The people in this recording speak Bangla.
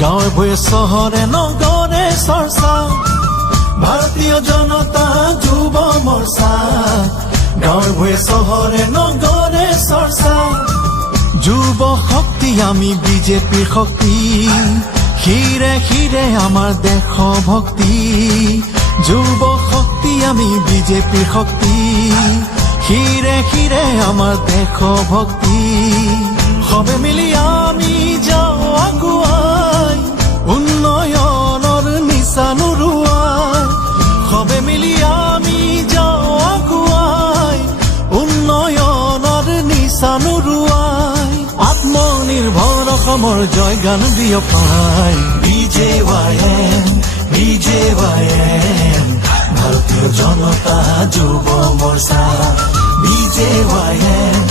গাঁৱে ভূঞে চহৰে নগৰে চৰ্চা, ভাৰতীয় জনতা যুৱ মৰ্চা। গাঁৱে ভূঞে চহৰে নগৰে চৰ্চা, যুৱ শক্তি আমি বিজেপিৰ শক্তি, শিৰে শিৰে আমাৰ দেশ ভক্তি। যুৱ শক্তি আমি বিজেপিৰ শক্তি, শিৰে শিৰে আমাৰ দেশ ভক্তি। সবে মিলি আমি যাওঁ আগুৱাই, উন্নয়নৰ নিচান উৰুৱাই। সবে মিলি আমি যাওঁ আগুৱাই, উন্নয়নৰ নিচান উৰুৱাই। আত্মনিৰ্ভৰ অসমৰ জয়গান বিয়পাই। BJYM BJYM ভাৰতীয় জনতা যুৱ মৰ্চা। BJYM